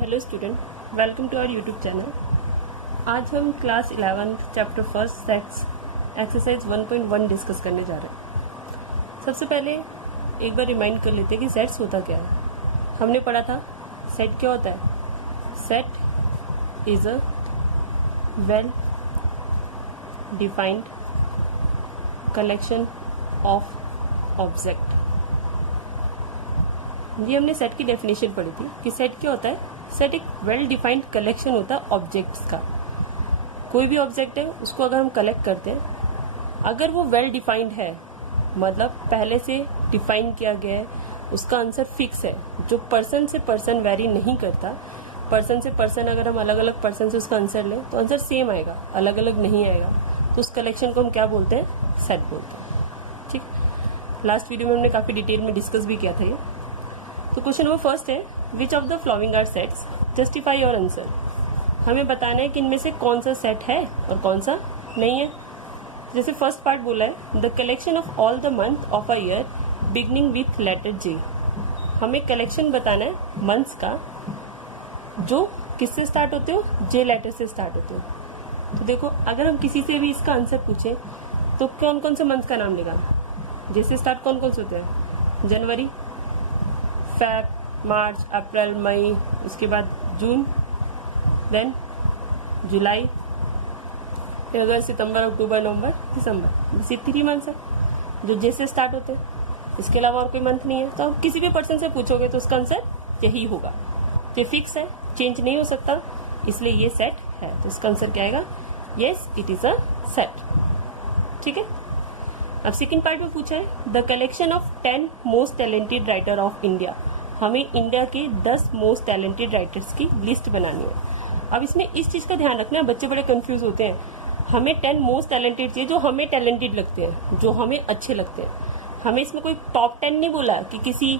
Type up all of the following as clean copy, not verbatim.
Hello student, welcome to our YouTube channel. आज हम class 11th chapter first sets exercise 1.1 discuss करने जा रहे हैं। सबसे पहले एक बार रिमाइंड कर लेते हैं कि सेट्स होता क्या है। हमने पढ़ा था सेट क्या होता है। Set is a well defined collection of object. ये हमने सेट की डेफिनेशन पढ़ी थी कि सेट क्या होता है। सेट एक वेल डिफाइंड कलेक्शन होता है ऑब्जेक्ट्स का। कोई भी ऑब्जेक्ट है उसको अगर हम कलेक्ट करते हैं, अगर वो वेल डिफाइंड है मतलब पहले से डिफाइन किया गया है, उसका आंसर फिक्स है, जो पर्सन से पर्सन वेरी नहीं करता। पर्सन से पर्सन अगर हम अलग अलग पर्सन से उसका आंसर लें तो आंसर सेम आएगा, अलग अलग नहीं आएगा। तो उस कलेक्शन को हम क्या बोलते हैं, सेट बोलते हैं। ठीक, लास्ट वीडियो में हमने काफी डिटेल में डिस्कस भी किया था ये। तो क्वेश्चन नंबर फर्स्ट है, which of the following are sets, justify your answer. हमें बताना है कि इनमें से कौन सा सेट है और कौन सा नहीं है। जैसे फर्स्ट पार्ट बोला है, the collection of all the month of a year beginning with letter J. हमें कलेक्शन बताना है मंथ्स का जो किससे स्टार्ट होते हो, जे लेटर से स्टार्ट होते हो। तो देखो, अगर हम किसी से भी इसका आंसर पूछे तो कौन कौन से मंथ का नाम लेगा। जैसे स्टार्ट कौन कौन से होते हैं, जनवरी, फेब, मार्च, अप्रैल, मई, उसके बाद जून, देन जुलाई, अगस्त, सितंबर, अक्टूबर, नवंबर, दिसंबर। बस ये 3 मंथ्स है जो जैसे स्टार्ट होते हैं। इसके अलावा और कोई मंथ नहीं है। तो आप किसी भी पर्सन से पूछोगे तो उसका आंसर यही होगा। तो फिक्स है, चेंज नहीं हो सकता, इसलिए ये सेट है। तो इसका आंसर क्या आएगा, yes it is a set. ठीक है। अब सेकंड पार्ट में पूछा है, the collection of 10 most talented writer of India. हमें इंडिया के 10 मोस्ट टैलेंटेड राइटर्स की लिस्ट बनानी है। अब इसमें इस चीज का ध्यान रखना, बच्चे बड़े कंफ्यूज होते हैं। हमें 10 मोस्ट टैलेंटेड चाहिए जो हमें टैलेंटेड लगते हैं, जो हमें अच्छे लगते हैं। हमें इसमें कोई टॉप 10 नहीं बोला कि किसी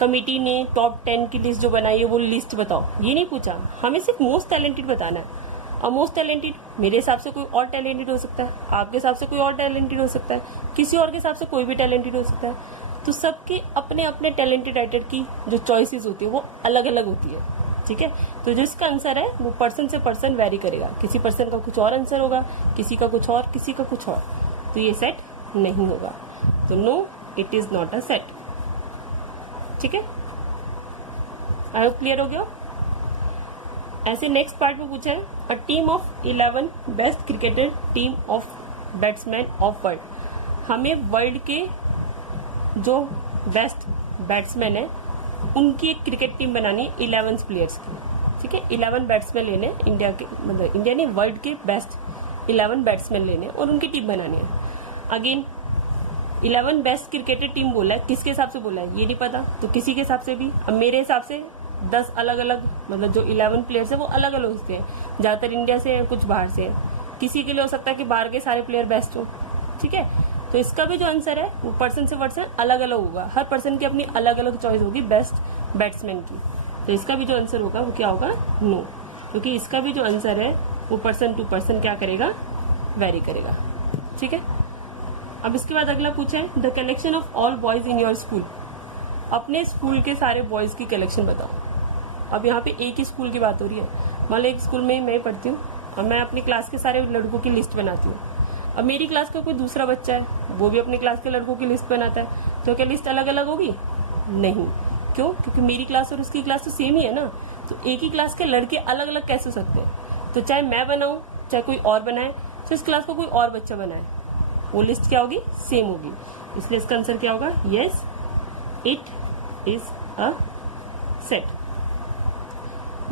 कमिटी ने टॉप 10 की लिस्ट जो बनाई है वो लिस्ट बताओ, ये नहीं पूछा। हमें सिर्फ मोस्ट टैलेंटेड बताना है। और मोस्ट टैलेंटेड मेरे हिसाब से कोई और टैलेंटेड हो सकता है, आपके हिसाब से कोई और टैलेंटेड हो सकता है, किसी और के हिसाब से कोई भी टैलेंटेड हो सकता है। तो सबके अपने अपने टैलेंटेड राइटर की जो चॉइसेस होती है वो अलग अलग होती है। ठीक है। तो जिसका आंसर है वो पर्सन से पर्सन वेरी करेगा। किसी पर्सन का कुछ और आंसर होगा, किसी का कुछ और, किसी का कुछ और। तो ये सेट नहीं होगा। तो no, it is not a set. ठीक है, आई होप क्लियर हो गया। ऐसे नेक्स्ट पार्ट में पूछा है, a team of 11 best cricketer team of batsman of world. हमें वर्ल्ड के जो बेस्ट बैट्समैन है उनकी एक क्रिकेट टीम बनानी है 11 प्लेयर्स की। ठीक है, 11 बैट्समैन लेने इंडिया के, मतलब इंडिया ने वर्ल्ड के बेस्ट 11 बैट्समैन लेने और उनकी टीम बनानी है। अगेन 11 बेस्ट क्रिकेटर टीम बोला है, किसके हिसाब से बोला है ये नहीं पता, तो किसी के हिसाब से भी। अब मेरे हिसाब से 10 अलग अलग, मतलब जो 11 प्लेयर्स है वो अलग अलग होते हैं। ज्यादातर इंडिया से है, कुछ बाहर से है। किसी के लिए हो सकता है कि बाहर के सारे प्लेयर बेस्ट हो। ठीक है, तो इसका भी जो आंसर है वो पर्सन से पर्सन अलग अलग होगा। हर पर्सन की अपनी अलग अलग चॉइस होगी बेस्ट बैट्समैन की। तो इसका भी जो आंसर होगा वो क्या होगा, नो, क्योंकि इसका भी जो आंसर है वो पर्सन टू पर्सन क्या करेगा, वेरी करेगा। ठीक है। अब इसके बाद अगला पूछा है, the collection of all boys in your school. अपने स्कूल के सारे बॉयज की कलेक्शन बताओ। अब यहाँ पे एक ही स्कूल की बात हो रही है। मान लो एक स्कूल में मैं पढ़ती हूँ और मैं अपनी क्लास के सारे लड़कों की लिस्ट बनाती हूँ। अब मेरी क्लास का कोई दूसरा बच्चा है, वो भी अपनी क्लास के लड़कों की लिस्ट बनाता है, तो क्या लिस्ट अलग अलग होगी? नहीं। क्यों? क्योंकि मेरी क्लास और उसकी क्लास तो सेम ही है ना। तो एक ही क्लास के लड़के अलग अलग कैसे हो सकते हैं? तो चाहे मैं बनाऊं चाहे कोई और बनाए, तो इस क्लास का कोई और बच्चा बनाए, वो लिस्ट क्या होगी, सेम होगी। इसलिए इसका आंसर क्या होगा, yes it is a set.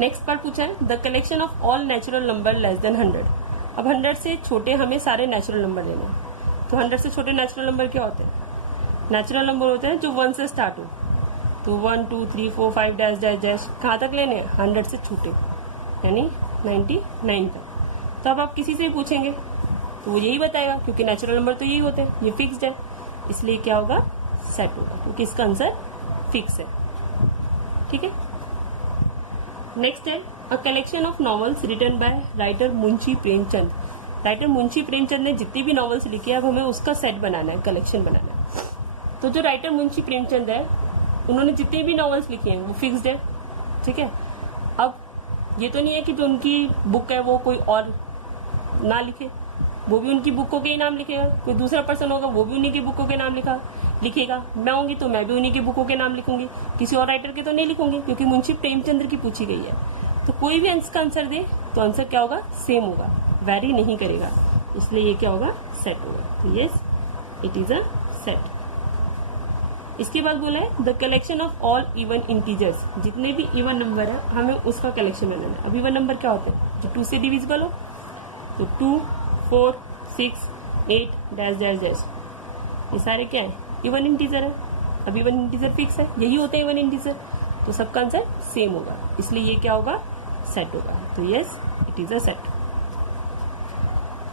Next part पूछा है, the collection of all natural number less then 100। अब 100 से छोटे हमें सारे नेचुरल नंबर लेने हैं। तो 100 से छोटे नेचुरल नंबर क्या होते हैं? नेचुरल नंबर होते हैं जो 1 से स्टार्ट हो। तो 1 2 3 4 5 डैश डैश डैश कहाँ तक लेने हैं, 100 से छोटे, यानी 99 तक। तो अब आप किसी से भी पूछेंगे तो वो यही बताएगा, क्योंकि नेचुरल नंबर तो यही होते हैं, ये फिक्स्ड है, इसलिए क्या होगा, सेट होगा, क्योंकि इसका आंसर फिक्स है। ठीक है। नेक्स्ट है, a collection of novels written by writer Munshi Premchand. Writer Munshi Premchand ने जितनी भी नॉवेल्स लिखी है, अब हमें उसका सेट बनाना है, कलेक्शन बनाना है। तो जो राइटर मुंशी प्रेमचंद है उन्होंने जितनी भी नॉवेल्स लिखी हैं वो फिक्स्ड है। ठीक है। अब ये तो नहीं है कि जो उनकी बुक है वो कोई और ना लिखे, वो भी उनकी बुकों के ही नाम लिखेगा। कोई दूसरा पर्सन होगा वो भी उन्हीं की बुकों के नाम लिखेगा। मैं होंगी तो मैं भी उन्हीं की बुकों के नाम लिखूंगी, किसी और राइटर के तो नहीं लिखूंगी, क्योंकि मुंशी प्रेमचंद्र की पूछी गई है। तो कोई भी इसका आंसर दे तो आंसर क्या होगा, सेम होगा, वेरी नहीं करेगा, इसलिए ये क्या होगा, सेट होगा। तो yes, it is a set. इसके बाद बोला है the collection of all even integers, जितने भी इवन नंबर है हमें उसका कलेक्शन बनाना है। अब इवन नंबर क्या होते हैं, जो 2 से डिविजिबल हो, तो 2, 4, 6, 8 डैश डैश डैश, ये सारे क्या है, इवन इंटीजर है। अब इवन इंटीजर फिक्स है, यही होते हैं इवन इंटीजर, तो सबका आंसर सेम होगा, इसलिए ये क्या होगा, सेट होगा। तो yes, it is a set.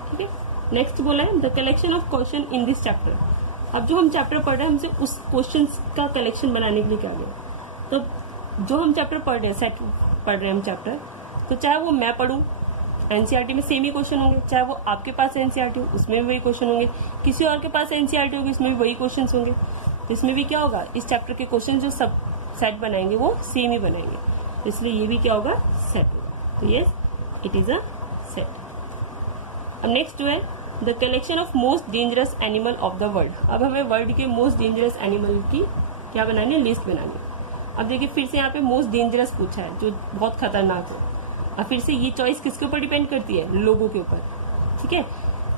ठीक है, नेक्स्ट बोला है the collection of question in this chapter. अब जो हम चैप्टर पढ़ रहे हैं हमसे उस क्वेश्चन का कलेक्शन बनाने के लिए क्या गया, तो जो हम चैप्टर पढ़ रहे हैं, सेट पढ़ रहे हैं हम चैप्टर, तो चाहे वो मैं पढ़ूं, एनसीईआरटी में सेम ही क्वेश्चन होंगे, चाहे वो आपके पास एनसीईआरटी हो उसमें भी वही क्वेश्चन होंगे, किसी और के पास एनसीईआरटी होगी उसमें भी वही क्वेश्चन होंगे। तो इसमें भी क्या होगा, इस चैप्टर के क्वेश्चन जो सब सेट बनाएंगे वो सेम ही बनाएंगे, तो इसलिए ये भी क्या होगा, सेट होगा। तो yes, it is a set. अब नेक्स्ट जो है the collection of most dangerous animal of the world. अब हमें वर्ल्ड के मोस्ट डेंजरस एनिमल की क्या बनानी है, लिस्ट बनानी है। अब देखिए फिर से यहाँ पे मोस्ट डेंजरस पूछा है, जो बहुत खतरनाक हो। अब फिर से ये चॉइस किसके ऊपर डिपेंड करती है, लोगों के ऊपर। ठीक है,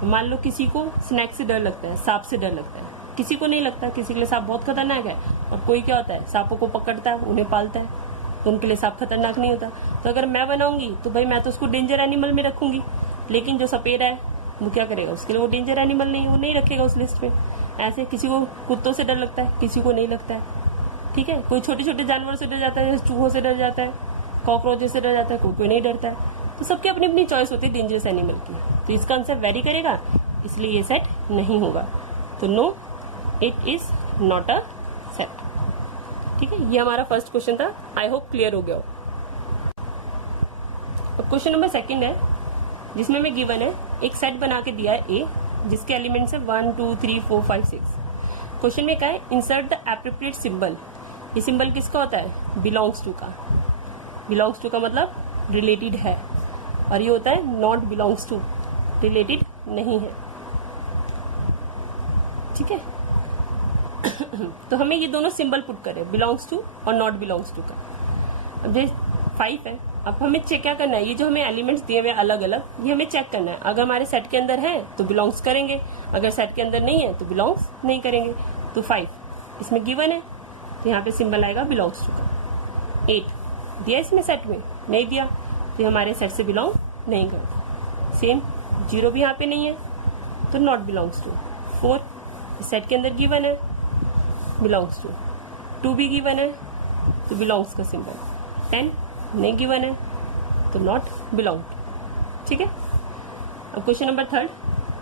मान लो किसी को स्नैक से डर लगता है, सांप से डर लगता है, किसी को नहीं लगता, किसी के लिए सांप बहुत खतरनाक है, और कोई क्या होता है, सांपों को पकड़ता है, उन्हें पालता है, तो उनके लिए सांप खतरनाक नहीं होता। तो अगर मैं बनाऊंगी तो भाई मैं तो उसको डेंजर एनिमल में रखूंगी, लेकिन जो सपेरा है वो क्या करेगा, उसके लिए वो डेंजर एनिमल नहीं, वो नहीं रखेगा उस लिस्ट में। ऐसे किसी को कुत्तों से डर लगता है, किसी को नहीं लगता है। ठीक है, कोई छोटे छोटे जानवर से डर जाता है, जैसे चूहों से डर जाता है, कॉकरोच से डर जाता है, कोई नहीं डरता है। तो सबकी अपनी अपनी चॉइस होती है डेंजरस एनिमल की, तो इसका आंसर वेरी करेगा, इसलिए ये सेट नहीं होगा। तो no, it is not a set. ठीक है, ये हमारा फर्स्ट क्वेश्चन था, आई होप क्लियर हो गया हो। अब क्वेश्चन नंबर 2 है, जिसमें मैं गिवन है एक सेट बना के दिया है ए, जिसके एलिमेंट्स है 1, 2, 3, 4, 5, 6। क्वेश्चन में क्या है, इंसर्ट द एप्रोप्रिएट सिंबल। ये सिंबल किसका होता है, बिलोंग्स टू का। बिलोंग्स टू का मतलब रिलेटेड है, और ये होता है नॉट बिलोंग्स टू, रिलेटेड नहीं है। ठीक है तो हमें ये दोनों सिंबल पुट करें, बिलोंग्स टू और नॉट बिलोंग्स टू का। अब जैसे 5 है, अब हमें चेक क्या करना है, ये जो हमें एलिमेंट्स दिए हुए अलग अलग, ये हमें चेक करना है। अगर हमारे सेट के अंदर है तो बिलोंग्स करेंगे, अगर सेट के अंदर नहीं है तो बिलोंग्स नहीं करेंगे। तो 5 इसमें गिवन है, तो यहाँ पे सिंबल आएगा बिलोंग्स टू का। 8 दिया इसमें सेट में, नहीं दिया तो हमारे सेट से बिलोंग नहीं करता। सेम 0 भी यहाँ पे नहीं है तो नॉट बिलोंग्स टू। 4 सेट के अंदर गिवन है, बिलोंग्स टू। 2 भी गिवन है तो बिलोंग्स का सिंबल। 10 नहीं गिवन है तो नॉट बिलोंग। ठीक है, अब क्वेश्चन नंबर 3।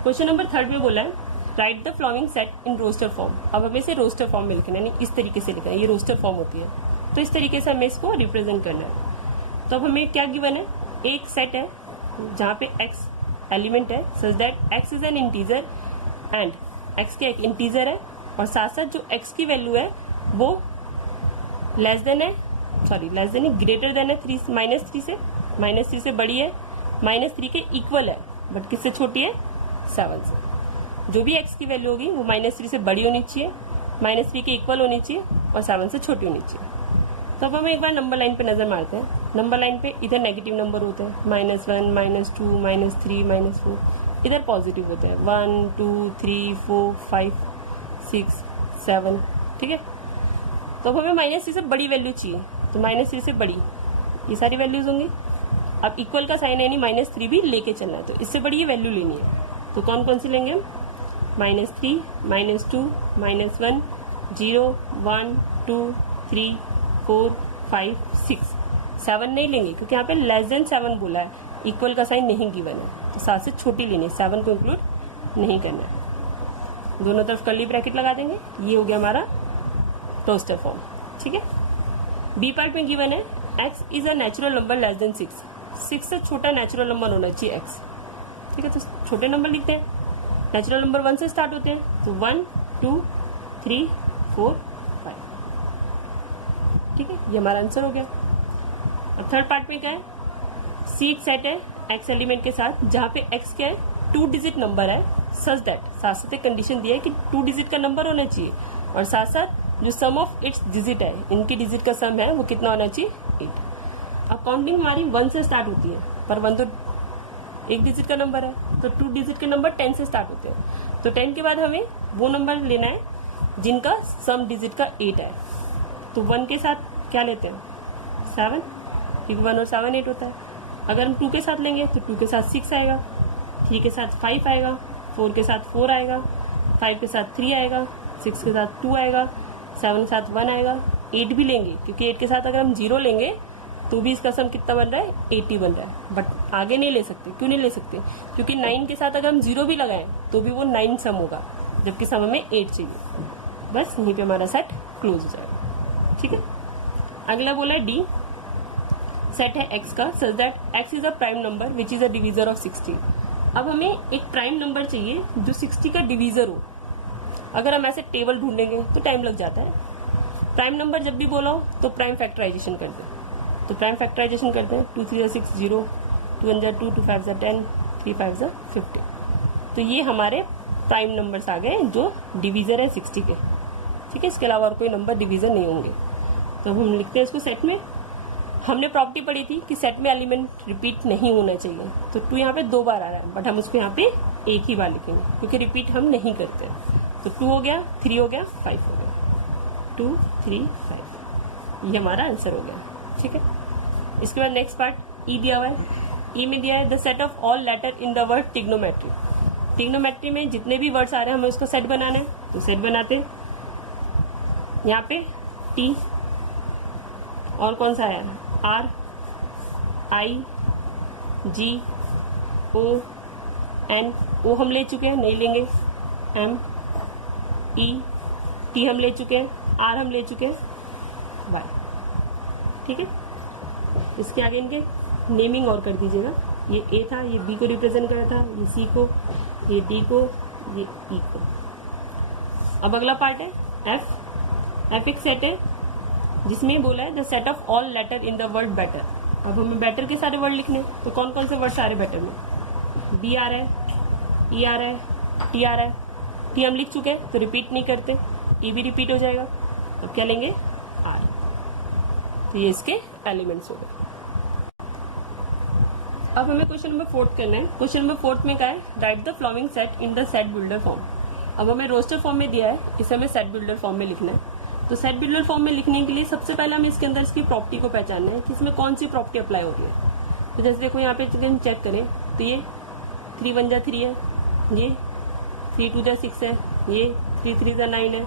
क्वेश्चन नंबर 3 में बोला है write the following set in roster form. अब हमें इसे रोस्टर फॉर्म में लिखना है, यानी इस तरीके से लिखना है, ये रोस्टर फॉर्म होती है, तो इस तरीके से हमें इसको रिप्रेजेंट करना है। तो अब हमें क्या गिवन है, एक सेट है जहाँ पे x एलिमेंट है, सच that x is an integer and x के एक इंटीजर है, और साथ साथ जो x की वैल्यू है वो लेस देन है, ग्रेटर देन है -3 से बड़ी है, -3 के इक्वल है, बट किससे छोटी है, 7 से। जो भी x की वैल्यू होगी वो -3 से बड़ी होनी चाहिए, -3 के इक्वल होनी चाहिए, और 7 से छोटी होनी चाहिए। तो अब हम एक बार नंबर लाइन पे नजर मारते हैं। नंबर लाइन पे इधर नेगेटिव नंबर होते हैं, -1, -2, -3, -4, इधर पॉजिटिव होते हैं 1, 2, 3, 4, 5, 6, 7। ठीक है, तो अब हमें -3 से बड़ी वैल्यू चाहिए, तो -3 से बड़ी ये सारी वैल्यूज होंगी। अब इक्वल का साइन है, यानी -3 भी लेके चलना है, तो इससे बड़ी ये वैल्यू लेनी है। तो कौन कौन सी लेंगे हम, -3, -2, -1, 0, 1, 2, 3, 4, 5, 6, 7 नहीं लेंगे, क्योंकि यहाँ पे लेस देन 7 बोला है, इक्वल का साइन नहीं गिवन है, तो 7 से छोटी लेनी है, 7 को इंक्लूड नहीं करना है। दोनों तरफ कर्ली ब्रैकेट लगा देंगे, ये हो गया हमारा रोस्टर फॉर्म। ठीक है, बी पार्ट में गिवन है x is a natural number less than 6 से छोटा नेचुरल नंबर होना चाहिए x। ठीक है, तो छोटे नंबर लिखते हैं, नेचुरल नंबर 1 से स्टार्ट होते हैं, तो 1, 2, 3, 4, 5। ठीक है, ये हमारा आंसर हो गया। और थर्ड पार्ट में क्या है, सी एक सेट है एक्स एलिमेंट के साथ जहाँ पे एक्स क्या है 2 डिजिट नंबर है, सच दैट साथ साथ एक कंडीशन दिया है कि 2 डिजिट का नंबर होना चाहिए और साथ साथ जो सम ऑफ इट्स डिजिट है, इनकी डिजिट का सम है वो कितना होना चाहिए 8। अब काउंटिंग हमारी 1 से स्टार्ट होती है, पर 1 तो एक डिजिट का नंबर है, तो 2 डिजिट के नंबर 10 से स्टार्ट होते हैं। तो 10 के बाद हमें वो नंबर लेना है जिनका सम डिजिट का 8 है। तो 1 के साथ क्या लेते हैं 7, क्योंकि 1 और 7 8 होता है। अगर हम 2 के साथ लेंगे तो 2 के साथ 6 आएगा, 3 के साथ 5 आएगा, 4 के साथ 4 आएगा, 5 के साथ 3 आएगा, 6 के साथ 2 आएगा, 7 के साथ 1 आएगा, 8 भी लेंगे क्योंकि 8 के साथ अगर हम 0 लेंगे तो भी इसका सम कितना बन रहा है 80 बन रहा है। बट आगे नहीं ले सकते, क्यों नहीं ले सकते? क्योंकि 9 के साथ अगर हम 0 भी लगाएं तो भी वो 9 सम होगा, जबकि सम हमें 8 चाहिए। बस यहीं पे हमारा सेट क्लोज हो जाएगा। ठीक है, अगला बोला है डी, सेट है एक्स का सच that x is a prime number which is a divisor of 60। अब हमें एक प्राइम नंबर चाहिए जो 60 का डिवीजर हो। अगर हम ऐसे टेबल ढूंढेंगे तो टाइम लग जाता है। प्राइम नंबर जब भी बोला हो तो प्राइम फैक्टराइजेशन करते हैं। तो प्राइम फैक्टराइजेशन करते हैं 2 3 6 0, 2 1 2, 2 5 10, 3 5 50। तो ये हमारे प्राइम नंबर्स आ गए जो डिवीजर है 60 के। ठीक है, इसके अलावा और कोई नंबर डिवीजर नहीं होंगे। तो हम लिखते हैं इसको सेट में। हमने प्रॉपर्टी पढ़ी थी कि सेट में एलिमेंट रिपीट नहीं होना चाहिए, तो 2 यहाँ पे 2 बार आ रहा है, बट हम उसको यहाँ पे एक ही बार लिखेंगे क्योंकि रिपीट हम नहीं करते। तो 2 हो गया, 3 हो गया, 5 हो गया, 2 3 5, ये हमारा आंसर हो गया। ठीक है, इसके बाद नेक्स्ट पार्ट ई दिया हुआ है। ई में दिया है the set of all letter in the word trigonometry. Trigonometry में जितने भी वर्ड्स आ रहे हैं हमें उसका सेट बनाना है, तो सेट बनाते हैं। यहाँ पे टी और कौन सा है are, I, ji, O, N. ओ हम ले चुके हैं, नहीं लेंगे। एम, ई, टी हम ले चुके हैं, आर हम ले चुके हैं, वाई। ठीक है, इसके आगे इनके नेमिंग और कर दीजिएगा। ये ए था, ये बी को रिप्रेजेंट कर रहा था, ये सी को, ये डी को, ये ई को। अब अगला पार्ट है एफ। एफ एक सेट है जिसमें बोला है the set of all letter in the word better. अब हमें बेटर के सारे वर्ड लिखने, तो कौन कौन से वर्ड आ रहे बेटर में? बी आ रहा है, ई आ रहा है, टी आ रहा है। टी हम लिख चुके हैं तो रिपीट नहीं करते, ई भी रिपीट हो जाएगा। अब क्या लेंगे आर, तो ये इसके एलिमेंट्स हो गए। अब हमें क्वेश्चन नंबर 4 करना है। क्वेश्चन नंबर 4 में क्या है, write the following set in the set builder form. अब हमें रोस्टर फॉर्म में दिया है, इसे हमें सेट बिल्डर फॉर्म में लिखना है। तो सेट बिल्डर फॉर्म में लिखने के लिए सबसे पहले हमें इसके अंदर इसकी प्रॉपर्टी को पहचानना है कि इसमें कौन सी प्रॉपर्टी अप्लाई हो रही है। तो जैसे देखो यहाँ पे चेक करें तो ये 3 1 3 है, ये 3 2 6 है, ये 3 3 9 है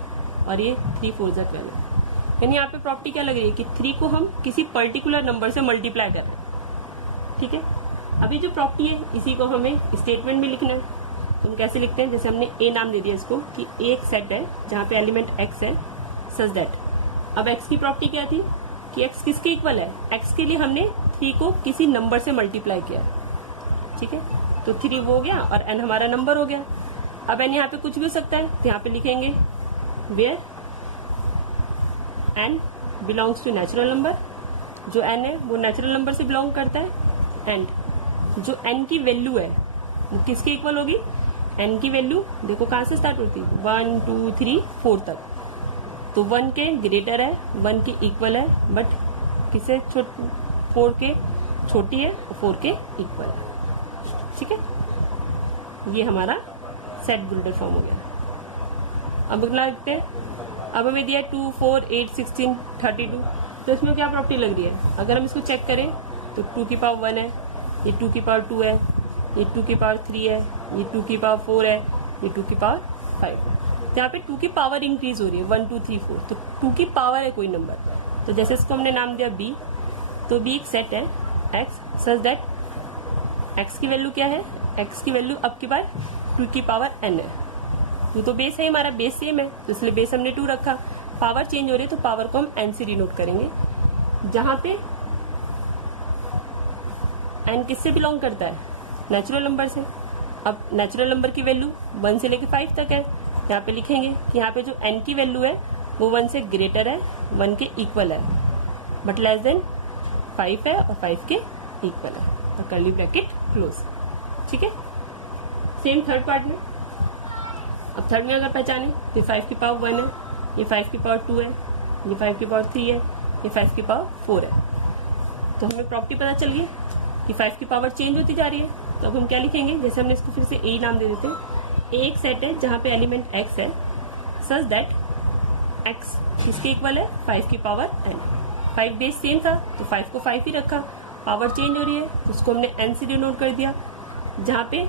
और ये 3 4 12 है। यानी यहाँ पे प्रॉपर्टी क्या लग रही है कि 3 को हम किसी पर्टिकुलर नंबर से मल्टीप्लाई कर रहे हैं। ठीक है, अभी जो प्रॉपर्टी है इसी को हमें स्टेटमेंट में लिखना है। तो हम कैसे लिखते हैं, जैसे हमने ए नाम दे दिया इसको कि एक सेट है जहाँ पे एलिमेंट एक्स है सच दैट। अब एक्स की प्रॉपर्टी क्या थी कि एक्स किसके इक्वल है? एक्स के लिए हमने 3 को किसी नंबर से मल्टीप्लाई किया। ठीक है, तो 3 वो हो गया और एन हमारा नंबर हो गया। अब एन यहाँ पे कुछ भी हो सकता है, तो यहाँ पे लिखेंगे where n belongs to natural number. जो एन है वो नेचुरल नंबर से बिलोंग करता है, एंड जो एन की वैल्यू है वो किसके इक्वल होगी? एन की वैल्यू देखो कहाँ से स्टार्ट होती है, 1 2 3 4 तक। तो 1 के ग्रेटर है, 1 के इक्वल है, बट किसे 4 के छोटी है और 4 के इक्वल है। ठीक है, ये हमारा सेट बिल्डर फॉर्म हो गया। अब अगला लिखते हैं। अब हमें दिया 2 4 8 16 32। तो इसमें क्या प्रॉपर्टी लग रही है? अगर हम इसको चेक करें तो 2 की पावर 1 है, ये 2 की पावर 2 है, ये 2 की पावर 3 है, ये 2 की पावर 4 है, ये 2 की पावर 5 है। तो यहाँ पे 2 की पावर इंक्रीज हो रही है, 1 2 3 4। तो 2 की पावर है कोई नंबर, तो जैसे इसको हमने नाम दिया बी, तो बी एक सेट है एक्स सच दैट एक्स की वैल्यू क्या है? एक्स की वैल्यू अब की बार 2 की पावर एन है। 2 तो बेस है, हमारा बेस सेम है, तो इसलिए बेस हमने 2 रखा। पावर चेंज हो रही है तो पावर को हम एन से डिनोट करेंगे, जहां पे एन किससे बिलोंग करता है? नेचुरल नंबर से। अब नेचुरल नंबर की वैल्यू 1 से लेकर 5 तक है। यहाँ पे लिखेंगे कि यहाँ पे जो n की वैल्यू है वो 1 से ग्रेटर है, 1 के इक्वल है, बट लेस देन 5 है और 5 के इक्वल है। The curly bracket close. ठीक है, सेम थर्ड पार्ट में। अब थर्ड में अगर पहचाने तो 5 की पावर 1 है, ये 5 की पावर 2 है, ये 5 की पावर 3 है, ये 5 की पावर 4 है। तो हमें प्रॉपर्टी पता चल गई कि 5 की पावर चेंज होती जा रही है। तो अब हम क्या लिखेंगे, जैसे हमने इसको फिर से ए नाम दे देते हैं। ए एक सेट है जहां पे एलिमेंट एक्स है, सच दैट एक्स किसके इक्वल है, 5 की पावर n। 5 बेस सेम था तो 5 को 5 ही रखा, पावर चेंज हो रही है तो उसको हमने n से डिनोट कर दिया, जहां पे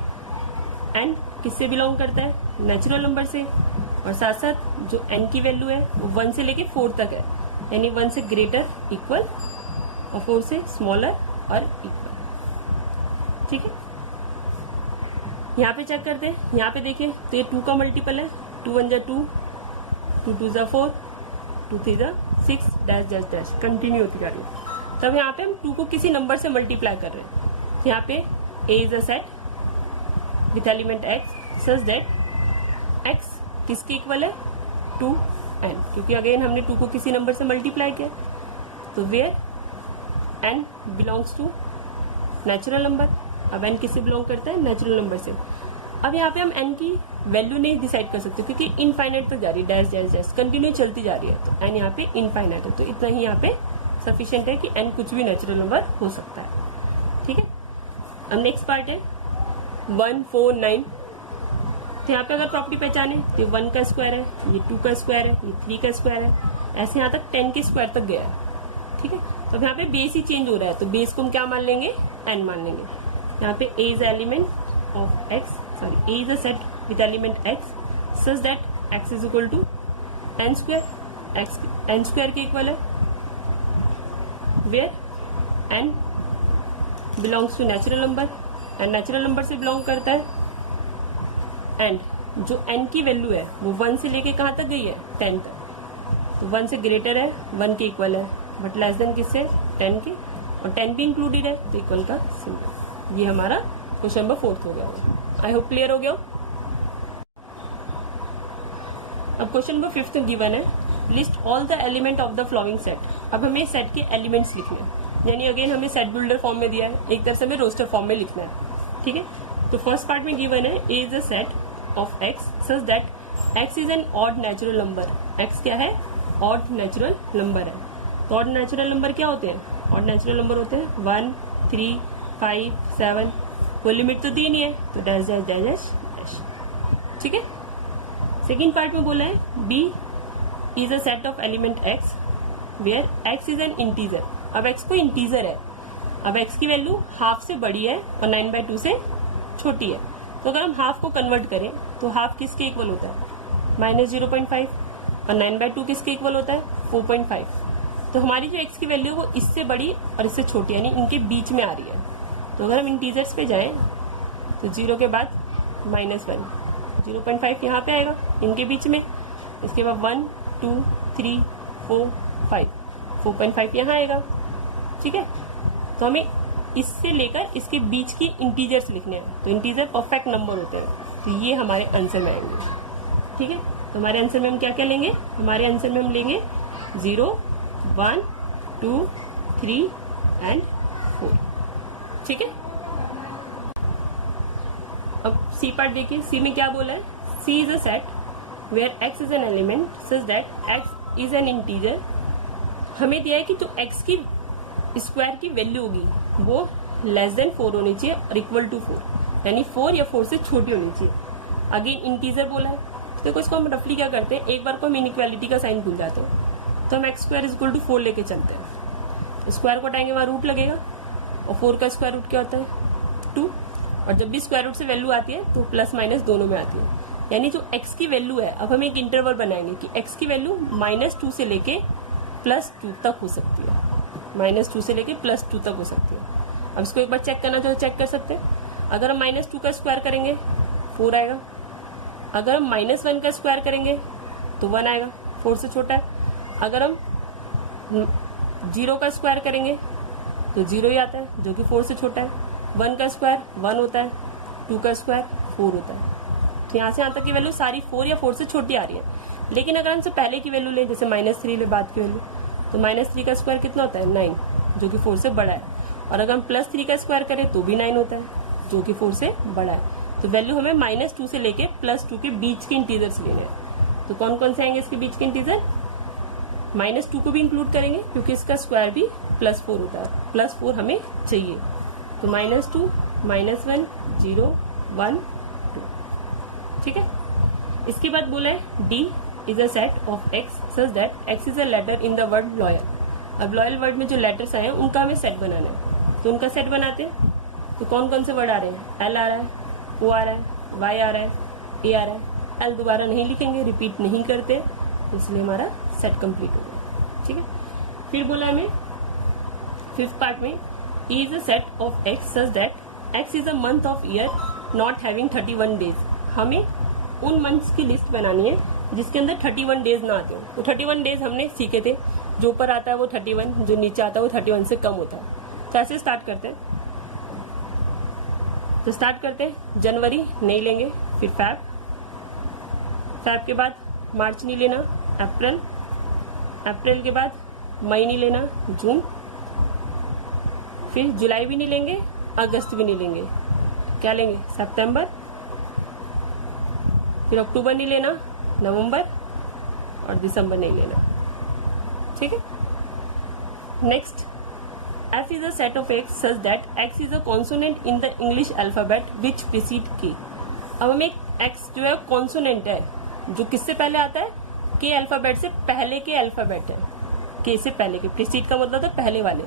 n किससे बिलोंग करता है, नेचुरल नंबर से, और साथ साथ जो n की वैल्यू है वो 1 से लेके 4 तक है, यानी 1 से ग्रेटर इक्वल और 4 से स्मॉलर और इक्वल। ठीक है, यहाँ पे चेक करते हैं, यहाँ पे देखिए तो ये 2 का मल्टीपल है, 2 1 जा 2, 2 2 जा 4, 2 3 जा 6 डैश डैश डैश कंटिन्यू होती जा रही है। तब यहाँ पे हम 2 को किसी नंबर से मल्टीप्लाई कर रहे हैं। यहाँ पे a is a set with element x such that x किसके इक्वल है, 2n, क्योंकि अगेन हमने 2 को किसी नंबर से मल्टीप्लाई किया। तो where n belongs to natural number. अब n किससे बिलोंग करता है, नेचुरल नंबर से। अब यहाँ पे हम n की वैल्यू नहीं डिसाइड कर सकते क्योंकि इनफाइनाइट तक जा रही है, डैश डैश डैश कंटिन्यू चलती जा रही है, तो n यहाँ पे इनफाइनाइट है, तो इतना ही यहाँ पे सफिशिएंट है कि n कुछ भी नेचुरल नंबर हो सकता है। ठीक है, अब नेक्स्ट पार्ट है 1 4 9। तो यहाँ पे अगर प्रॉपर्टी पहचाने तो ये 1 का स्क्वायर है, ये 2 का स्क्वायर है, ये 3 का स्क्वायर है, ऐसे यहाँ तक 10 के स्क्वायर तक गया है। ठीक है, तो अब यहाँ पे बेस ही चेंज हो रहा है, तो बेस को हम क्या मान लेंगे, n मान लेंगे। यहाँ पे a is element of x, sorry a is a set with element x such that x is equal to n square, x n square के इक्वल है, where n belongs to natural number, n natural number से belong करता है, and जो n की value है वो 1 से लेके कहाँ तक गई है, 10 तक। तो 1 से ग्रेटर है, 1 के इक्वल है, बट लेस देन किससे, 10 के, और 10 भी इंक्लूडेड है तो इक्वल का सिंबल। ये हमारा क्वेश्चन नंबर 4 हो गया। आई होप क्लियर हो गया। अब क्वेश्चन नंबर 5 गिवन है, list all the element of the flowing set. अब हमें सेट के एलिमेंट्स लिखने हैं, यानी अगेन हमें सेट बिल्डर फॉर्म में दिया है, एक तरह से हमें रोस्टर फॉर्म में लिखना है। ठीक है, तो फर्स्ट पार्ट में गिवन है A is a set of x such that x is an odd natural number. X क्या है, ऑड नेचुरल नंबर है। तो ऑड नेचुरल नंबर क्या होते हैं, ऑड नेचुरल नंबर होते हैं 1 3 5 7, कोई लिमिट तो दी नहीं है, तो dash dash dash dash dash. ठीक है, सेकेंड पार्ट में बोला है B is a set of element X where x is an integer. अब एक्स को इंटीजर है, अब एक्स की वैल्यू हाफ से बड़ी है और 9/2 से छोटी है, तो अगर हम हाफ को कन्वर्ट करें तो हाफ किसके इक्वल होता है, -0.5, और 9/2 किसके इक्वल होता है, 4.5। तो हमारी जो एक्स की वैल्यू है वो इससे बड़ी और इससे छोटी, यानी इनके बीच में आ रही है। तो अगर हम इंटीजर्स पे जाएं तो 0 के बाद -1, 0.5 यहाँ पे आएगा इनके बीच में, इसके बाद 1 2 3 4 5, 4.5 यहाँ आएगा। ठीक है, तो हमें इससे लेकर इसके बीच की इंटीजर्स लिखने हैं, तो इंटीजर परफेक्ट नंबर होते हैं, तो ये हमारे आंसर में आएंगे। ठीक है, तो हमारे आंसर में हम क्या क्या लेंगे, हमारे आंसर में हम लेंगे 0 1 2 3 एंड 4। ठीक है, अब सी पार्ट देखिए, सी में क्या बोला है, C is a set where x is an element such that x is an integer. हमें दिया है कि जो एक्स की स्क्वायर की वैल्यू होगी वो लेस देन 4 होनी चाहिए और इक्वल टू 4, यानी 4 या 4 से छोटी होनी चाहिए। अगेन इंटीजर बोला है, तो इसको हम रफली क्या करते हैं, एक बार को हम इनइक्वालिटी का साइन भूल जाते हैं, तो हम एक्स स्क्वायर इक्वल टू 4 लेके चलते हैं। स्क्वायर को हटाएंगे वहां रूट लगेगा, और 4 का स्क्वायर रूट क्या होता है, 2, और जब भी स्क्वायर रूट से वैल्यू आती है तो प्लस माइनस दोनों में आती है, यानी जो एक्स की वैल्यू है, अब हम एक इंटरवल बनाएंगे कि एक्स की वैल्यू -2 से लेके +2 तक हो सकती है, -2 से लेके +2 तक हो सकती है। अब इसको एक बार चेक करना चाहो चेक कर सकते हैं। अगर हम -2 का स्क्वायर करेंगे 4 आएगा, अगर हम -1 का स्क्वायर करेंगे तो 1 आएगा, 4 से छोटा है। अगर हम 0 का स्क्वायर करेंगे तो 0 ही आता है जो कि 4 से छोटा है। 1 का स्क्वायर 1 होता है, 2 का स्क्वायर 4 होता है। तो यहाँ से यहाँ तक की वैल्यू सारी 4 या 4 से छोटी आ रही है। लेकिन अगर हमसे पहले की वैल्यू ले, जैसे -3 ले बाद की वैल्यू, तो -3 का स्क्वायर कितना होता है 9, जो कि 4 से बड़ा है। और अगर हम +3 का स्क्वायर करें तो भी 9 होता है, जो कि 4 से बड़ा है। तो वैल्यू हमें -2 से लेके +2 के बीच के इंटीजर्स लेने हैं। तो कौन कौन से आएंगे इसके बीच के इंटीजर? -2 को भी इंक्लूड करेंगे क्योंकि इसका स्क्वायर भी +4 होता है, +4 हमें चाहिए। तो -2, -1, 0, 1, 2। ठीक है। इसके बाद बोला है D is a set of X such that X is a letter in the word loyal. Loyal word वर्ड में जो लेटर्स आए हैं उनका हमें सेट बनाना है, तो उनका सेट बनाते हैं। तो कौन कौन से वर्ड आ रहे हैं? L आ रहा है, O आ रहा है, Y आ रहा है, A आ रहा है। L दोबारा नहीं लिखेंगे, रिपीट नहीं करते, तो इसलिए हमारा सेट कंप्लीट हो गया। ठीक है। फिर बोला हमें 5th पार्ट में E is a set of X such that X is a month of year not having 31 days. हमें उन मंथ्स की लिस्ट बनानी है जिसके अंदर 31 डेज ना आते हो। तो 31 डेज हमने सीखे थे, जो ऊपर आता है वो 31, जो नीचे आता है वो 31 से कम होता है। तो ऐसे स्टार्ट करते हैं। तो स्टार्ट करते हैं, जनवरी नहीं लेंगे, फिर फैब के बाद मार्च नहीं लेना, अप्रैल के बाद मई नहीं लेना, जून, फिर जुलाई भी नहीं लेंगे, अगस्त भी नहीं लेंगे, क्या लेंगे? सितंबर, फिर अक्टूबर नहीं लेना, नवंबर और दिसंबर नहीं लेना। ठीक है। Next, F is a set of X such that X is a consonant in the English alphabet which precede K। अब हमें X जो है कॉन्सोनेंट है, जो किससे पहले आता है? K अल्फाबेट से पहले के अल्फाबेट है, K से पहले के। प्रीसीड का मतलब तो पहले वाले।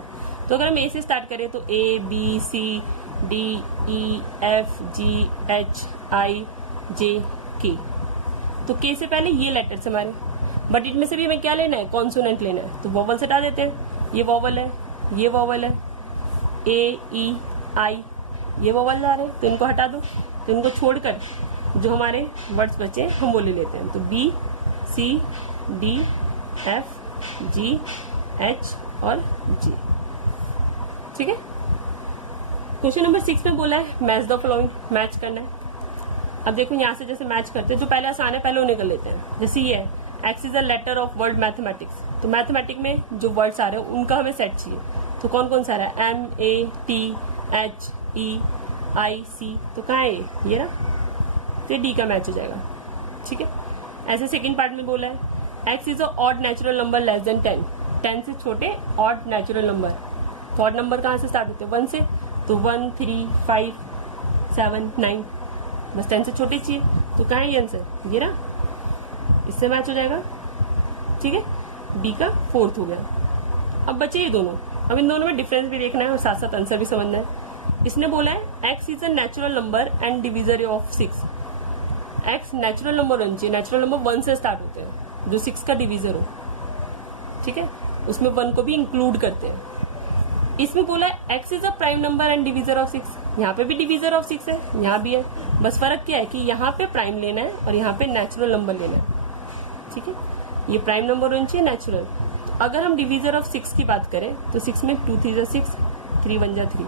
तो अगर हम A से स्टार्ट करें तो A, B, C, D, E, F, G, H, I, J, K। तो K से पहले ये लेटर्स हमारे, बट इनमें से भी हमें क्या लेना है? कॉन्सोनेंट लेना है। तो वॉवल्स हटा देते हैं। ये वॉवल है, ये वॉवल है, A, E, I, ये वॉवल आ रहे हैं, तो इनको हटा दो। तो इनको छोड़कर जो हमारे वर्ड्स बचे हम वो ले लेते हैं। तो B, C, D, F, G, H और J। ठीक है। क्वेश्चन नंबर 6 में बोला है मैच द फॉलोइंग, मैच करना है। अब देखो यहाँ से जैसे मैच करते हैं, जो पहले आसान है पहले उन्हें कर लेते हैं। जैसे ये है X is a letter of word mathematics. तो मैथमेटिक में जो वर्ड्स आ रहे हैं उनका हमें सेट चाहिए। तो कौन कौन सा आ रहा है? M, A, T, H, E, I, C। तो कहाँ है ये ना, तो D का मैच हो जाएगा। ठीक है। ऐसे सेकंड पार्ट में बोला है X is a odd natural number less then 10। 10 से छोटे ऑड नेचुरल नंबर। तो ऑड नंबर कहाँ से स्टार्ट होते हैं? 1 से। तो 1, 3, 5, 7, 9, बस 10 से छोटे चाहिए। तो कहाँ है ये आंसर? ये ना, इससे मैच हो जाएगा। ठीक है। B का 4th हो गया। अब बचे ये दोनों। अब इन दोनों में डिफरेंस भी देखना है और साथ साथ आंसर भी समझना है। इसने बोला है X is a natural number and divisor of 6। X natural number होना चाहिए। नेचुरल नंबर 1 से स्टार्ट होते हैं, जो 6 का डिविजर हो। ठीक है। उसमें 1 को भी इंक्लूड करते हैं। इसमें बोला है X is a prime number and divisor of 6। यहाँ पे भी डिविजर ऑफ 6 है, यहाँ भी है। बस फर्क क्या है कि यहाँ पे प्राइम लेना है और यहाँ पे नेचुरल नंबर लेना है। ठीक है। ये प्राइम नंबर होना चाहिए, नेचुरल। तो अगर हम डिविजर ऑफ 6 की बात करें तो 6 में 2 3 6, 3 1 3।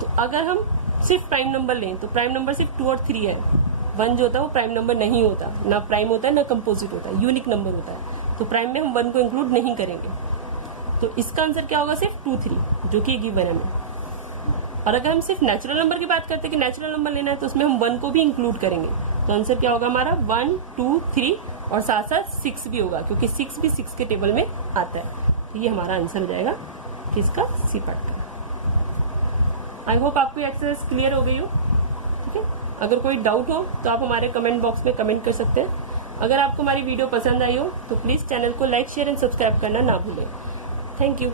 तो अगर हम सिर्फ प्राइम नंबर लें तो प्राइम नंबर सिर्फ 2 और 3 है। 1 जो होता है वो प्राइम नंबर नहीं होता, ना प्राइम होता है ना कंपोजिट होता है, यूनिक नंबर होता है। तो प्राइम में हम 1 को इंक्लूड नहीं करेंगे। तो इसका आंसर क्या होगा? सिर्फ 2 3, जो कि गिवन है हमें। और अगर हम सिर्फ नेचुरल नंबर की बात करते हैं कि नेचुरल नंबर लेना है, तो उसमें हम 1 को भी इंक्लूड करेंगे। तो आंसर क्या होगा हमारा? 1 2 3 और साथ साथ 6 भी होगा, क्योंकि 6 भी 6 के टेबल में आता है। तो ये हमारा आंसर हो जाएगा किसका? सी पार्ट का। आई होप आपको एक्सरसाइज क्लियर हो गई हो। ठीक है। अगर कोई डाउट हो तो आप हमारे कमेंट बॉक्स में कमेंट कर सकते हैं। अगर आपको हमारी वीडियो पसंद आई हो तो प्लीज चैनल को लाइक, शेयर एंड सब्सक्राइब करना ना भूलें। Thank you.